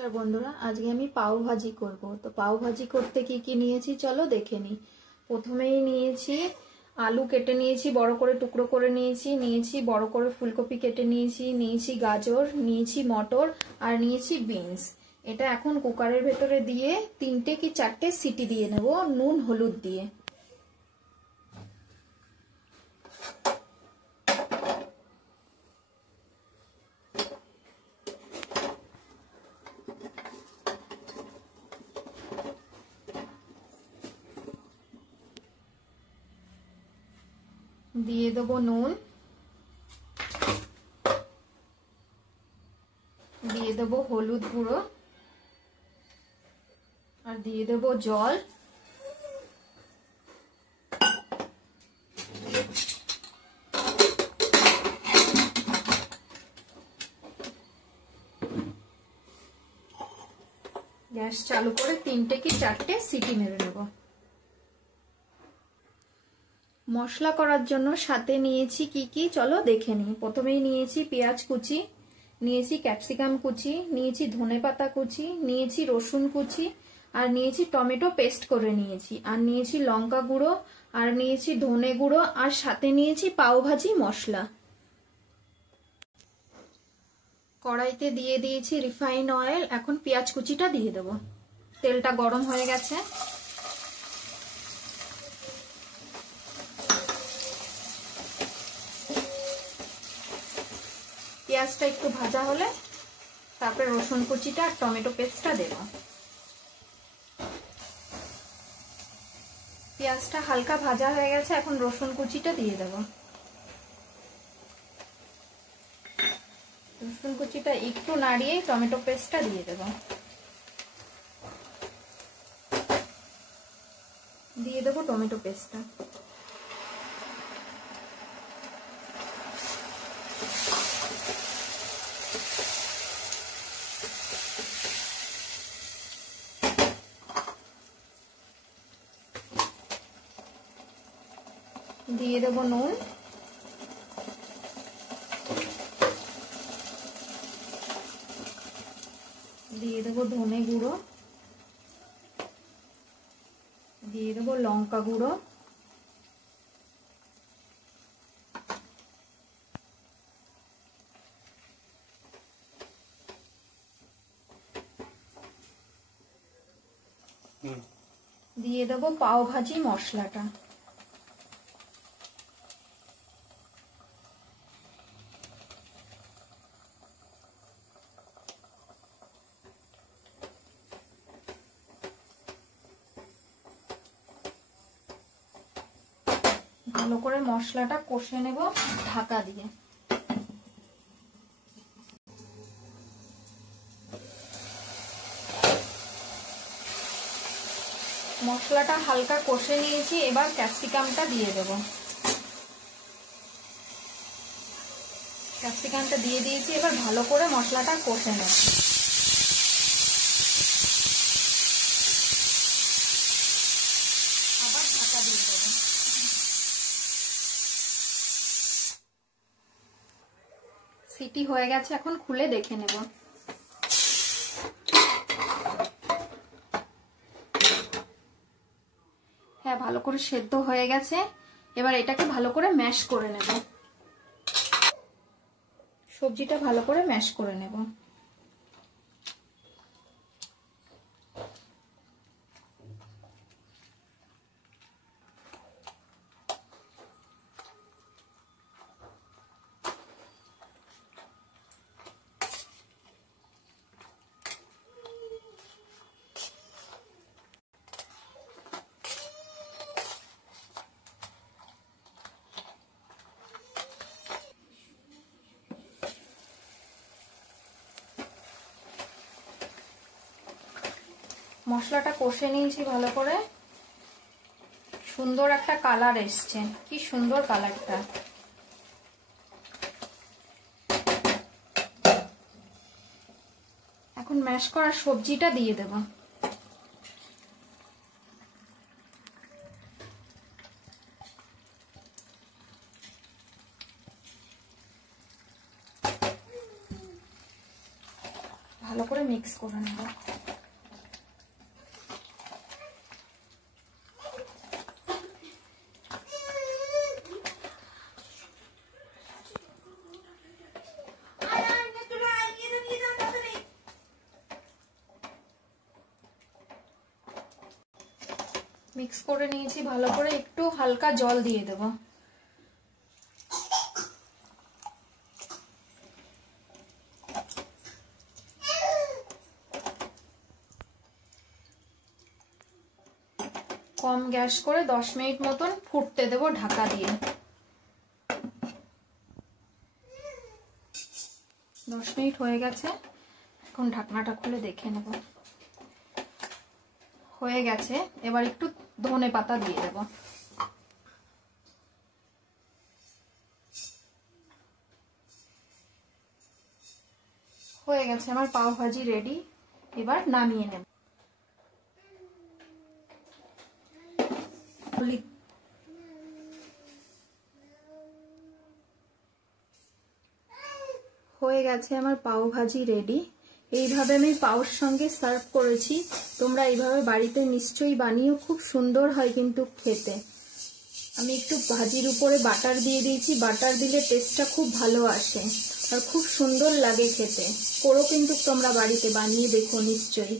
নমস্কার বন্ধুরা, আজকে আমি পাও ভাজি করব। তো পাও ভাজি করতে কি কি নিয়েছি চলো দেখে নিই। প্রথমেই নিয়েছি আলু কেটে নিয়েছি, বড় করে টুকরো করে নিয়েছি বড় করে ফুলকপি কেটে নিয়েছি গাজর, নিয়েছি মটর আর নিয়েছি বিনস। এটা এখন কুকারের ভেতরে দিয়ে 3টে কি 4টে সিটি দিয়ে নেব নুন হলুদ দিয়ে। দিয়ে দেবো নুন, দিয়ে দেবো হলুদ গুঁড়ো আর দিয়ে দেবো জল। গ্যাস চালু করে 3টে কি 4টে সিটি মেরে নেব। মশলা করার জন্য সাথে নিয়েছি কি কি চলো দেখে নিই। প্রথমেই নিয়েছি পেঁয়াজ কুচি, নিয়েছি ক্যাপসিকাম কুচি, নিয়েছি ধনেপাতা কুচি, নিয়েছি রসুন কুচি আর নিয়েছি টমেটো পেস্ট করে নিয়েছি, আর নিয়েছি লঙ্কা গুঁড়ো আর নিয়েছি ধনে গুঁড়ো আর সাথে নিয়েছি পাও ভাজি মশলা। কড়াইতে দিয়ে দিয়েছি রিফাইন অয়েল। এখন পেঁয়াজ কুচিটা দিয়ে দেবো। তেলটা গরম হয়ে গেছে। পেঁয়াজটা একটু ভাজা হলে তারপরে রসুন কুচিটা আর টমেটো পেস্টটা দেব। পেঁয়াজটা হালকা ভাজা হয়ে গেছে, এখন রসুন কুচিটা দিয়ে দেব। রসুন কুচিটা একটু নাড়িয়ে টমেটো পেস্টটা দিয়ে দেব। দিয়ে দেবো টমেটো পেস্টটা। দিয়ে দেবো নুন, দিয়ে দেবো ধনে গুঁড়ো, দিয়ে দেবো লঙ্কা গুঁড়ো, দিয়ে দেবো পাও ভাজি মশলাটা। ভালো করে মশলাটা কষে নেব ঢাকা দিয়ে। মশলাটা হালকা কষে নিয়েছি, এবার ক্যাপসিকামটা দিয়ে দেব। ক্যাপসিকামটা দিয়ে দিয়েছি, এবার ভালো করে মশলাটা কষে নেব। আবার ঢাকা দিয়ে দেব। সিটি হয়ে গেছে, এখন খুলে দেখে নেব। হ্যাঁ, ভালো করে সেদ্ধ হয়ে গেছে। এবার এটাকে ভালো করে ম্যাশ করে নেব। সবজিটা ভালো করে ম্যাশ করে নেব। মশলাটা কষে নিয়েছি ভালো করে, সুন্দর একটা কালার এসছে। কি সুন্দর কালারটা। এখন ম্যাশ করা সবজিটা দিয়ে দেব। ভালো করে মিক্স করে নেব। মিক্স করে নিয়েছি ভালো করে, একটু হালকা জল দিয়ে দেব। কম গ্যাস করে 10 মিনিট মতন ফুটতে দেব ঢাকা দিয়ে। 10 মিনিট হয়ে গেছে, এখন ঢাকনাটা খুলে দেখে নেব। হয়ে গেছে, এবার একটু ধনে পাতা দিয়ে দেব। হয়ে গেছে আমার পাও ভাজি রেডি, এবার নামিয়ে নেব। হয়ে গেছে আমার পাও ভাজি রেডি। এইভাবে আমি পাওর সঙ্গে সার্ভ করেছি। তোমরা এইভাবে বাড়িতে নিশ্চয়ই বানিও, খুব সুন্দর হয় কিন্তু খেতে। আমি একটু ভাজির উপরে বাটার দিয়ে দিয়েছি, বাটার দিলে টেস্টটা খুব ভালো আসে আর খুব সুন্দর লাগে খেতে। করো কিন্তু তোমরা বাড়িতে, বানিয়ে দেখো নিশ্চয়ই।